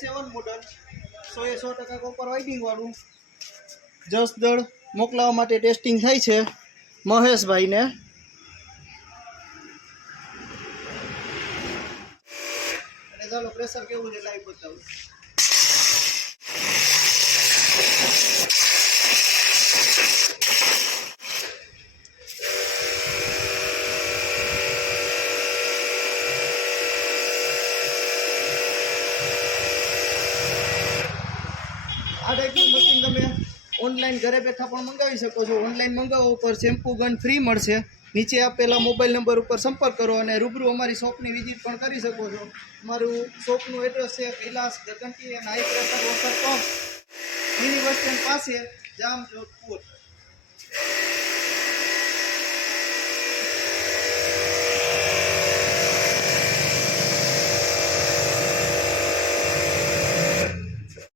A7 model 100% copper winding વાળું જસદળ મોકલાવવા માટે testing થાય છે મહેશભાઈને. અને ચાલો પ્રેશર કેવું છે લાઈવ બતાવું. આ ટાઈપનું મશીન તમે ઓનલાઈન ઘરે બેઠા પણ મંગાવી શકો છો. ઓનલાઈન મંગાવો ઉપર શેમ્પુ ગન ફ્રી મળશે. નીચે આપેલા મોબાઈલ નંબર ઉપર સંપર્ક કરો અને રૂબરૂ અમારી શોપની વિઝિટ પણ કરી શકો છો. અમારું શોપનું એડ્રેસ છે કૈલાસ ગગનકી and high pressure water pump, mini bus stand પાસે, જામ જોધપુર.